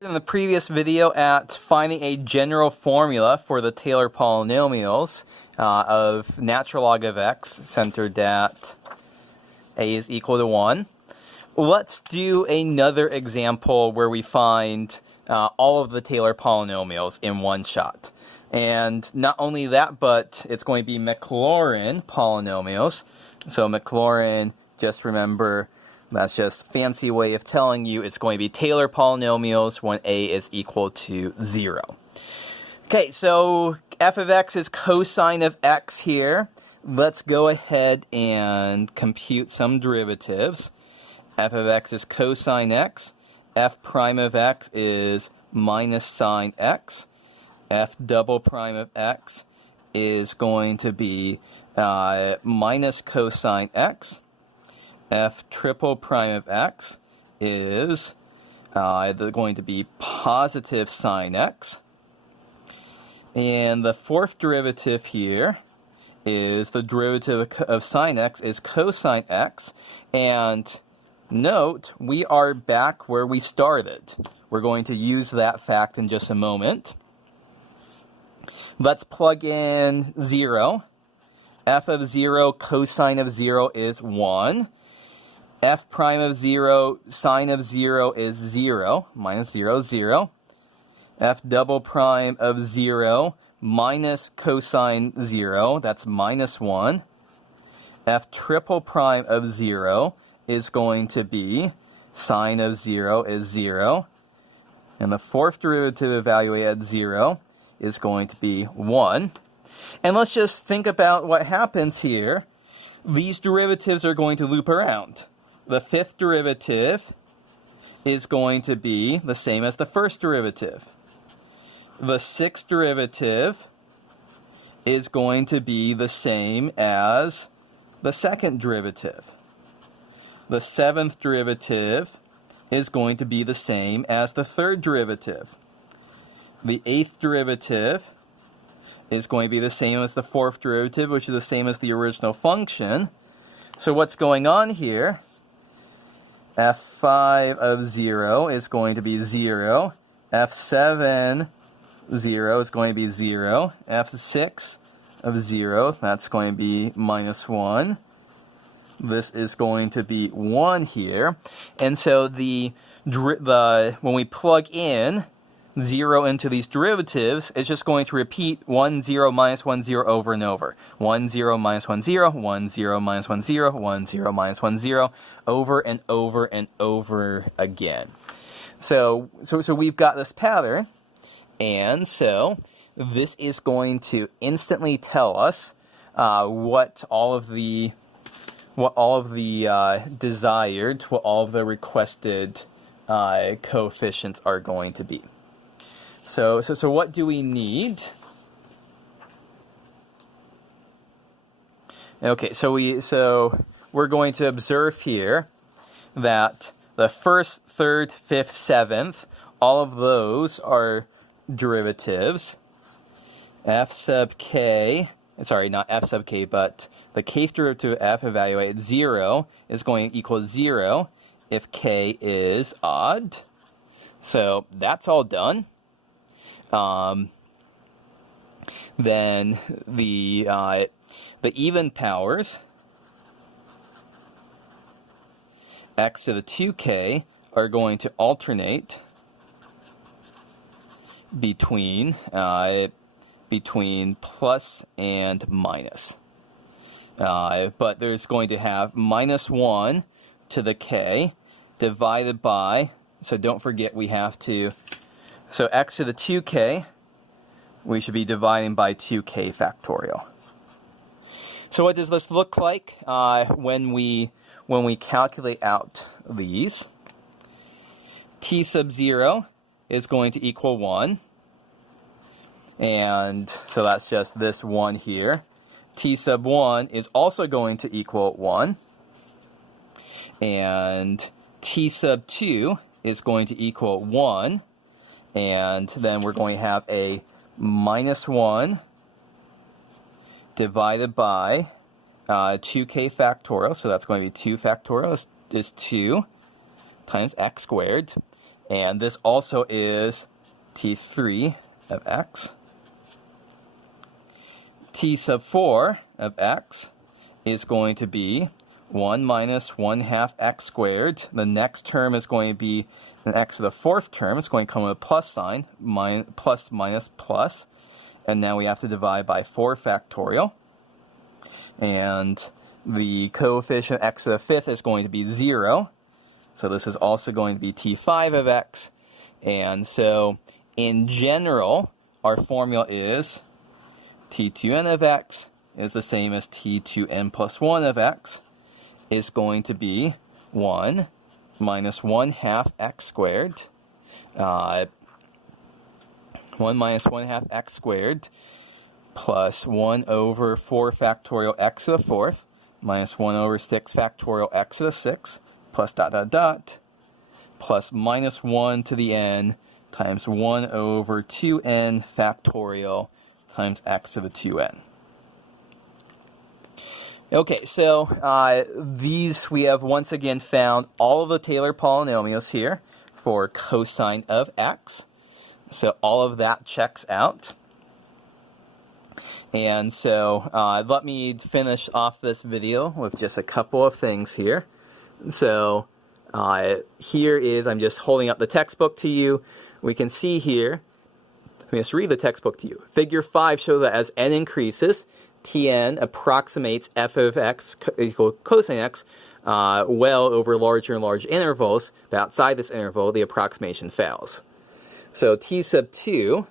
In the previous video at finding a general formula for the Taylor polynomials of natural log of x centered at a is equal to 1. Let's do another example where we find all of the Taylor polynomials in one shot. And not only that, but it's going to be Maclaurin polynomials. So Maclaurin, just remember, that's just a fancy way of telling you it's going to be Taylor polynomials when a is equal to 0. Okay, so f of x is cosine of x here. Let's go ahead and compute some derivatives. F of x is cosine x. F prime of x is minus sine x. F double prime of x is going to be minus cosine x. F triple prime of x is going to be positive sine x. And the fourth derivative here is the derivative of sine x is cosine x. And note, we are back where we started. We're going to use that fact in just a moment. Let's plug in 0. F of 0 cosine of 0 is 1. F prime of 0 sine of 0 is 0, minus 0, 0. F double prime of 0 minus cosine 0, that's minus 1. F triple prime of 0 is going to be sine of 0 is 0. And the fourth derivative evaluated at 0 is going to be 1. And let's just think about what happens here. These derivatives are going to loop around. The fifth derivative is going to be the same as the first derivative. The sixth derivative is going to be the same as the second derivative. The seventh derivative is going to be the same as the third derivative. The eighth derivative is going to be the same as the fourth derivative, which is the same as the original function. So what's going on here? F5 of 0 is going to be 0. F7, 0 is going to be 0. F6 of 0, that's going to be minus 1. This is going to be 1 here. And so when we plug in 0 into these derivatives, it's just going to repeat 1, 0, minus 1, 0 over and over. 1, 0, minus 1, 0, 1, 0, minus 1, 0, 1, 0, minus 1, 0, over and over and over again. So we've got this pattern, and so this is going to instantly tell us what all of the requested coefficients are going to be. So what do we need? Okay, so we're going to observe here that the first, third, fifth, seventh, all of those are derivatives. F sub k, sorry, not f sub k, but the kth derivative of f evaluated 0 is going to equal 0 if k is odd. So that's all done. Then the even powers, x to the 2k, are going to alternate between plus and minus. But there's going to have minus 1 to the k divided by, so don't forget we have to, so x to the 2k, we should be dividing by 2k factorial. So what does this look like when we calculate out these? T sub 0 is going to equal 1. And so that's just this 1 here. T sub 1 is also going to equal 1. And T sub 2 is going to equal 1. And then we're going to have a minus 1 divided by 2k factorial. So that's going to be 2 factorial is 2 times x squared. And this also is t3 of x. T sub 4 of x is going to be 1 minus 1/2 x squared. The next term is going to be an x to the fourth term. It's going to come with a plus sign, plus minus plus. And now we have to divide by 4 factorial. And the coefficient x to the fifth is going to be 0. So this is also going to be t5 of x. And so in general, our formula is t2n of x is the same as t2n plus 1 of x is going to be 1 minus 1/2 x squared. 1 minus 1/2 x squared plus 1 over 4 factorial x to the fourth minus 1 over 6 factorial x to the sixth plus dot dot dot plus minus 1 to the n times 1 over 2n factorial times x to the 2n. Okay, so these we have once again found all of the Taylor polynomials here for cosine of x. So all of that checks out. And so let me finish off this video with just a couple of things here. So here is, I'm just holding up the textbook to you. We can see here, let me just read the textbook to you. Figure 5 shows that as n increases, Tn approximates f of x equal cosine x well over larger and larger intervals, but outside this interval, the approximation fails. So t sub 2,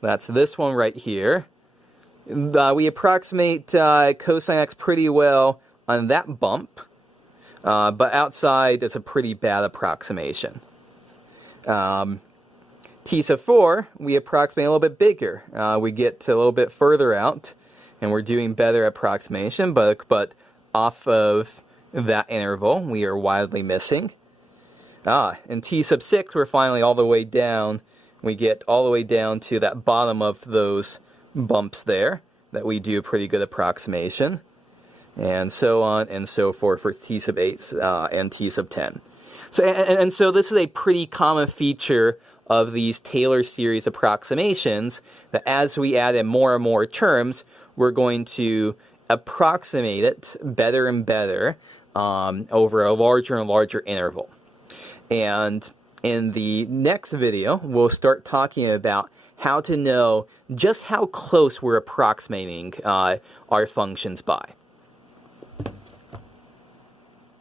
that's this one right here. We approximate cosine x pretty well on that bump, but outside, it's a pretty bad approximation. T sub 4, we approximate a little bit bigger. We get a little bit further out, and we're doing better approximation, but off of that interval, we are wildly missing. In T sub 6, we're finally all the way down. We get all the way down to that bottom of those bumps there, that we do a pretty good approximation. And so on and so forth for T sub 8 and T sub 10. So, and so this is a pretty common feature of these Taylor series approximations, that as we add in more and more terms, we're going to approximate it better and better over a larger and larger interval. And in the next video, we'll start talking about how to know just how close we're approximating our functions by.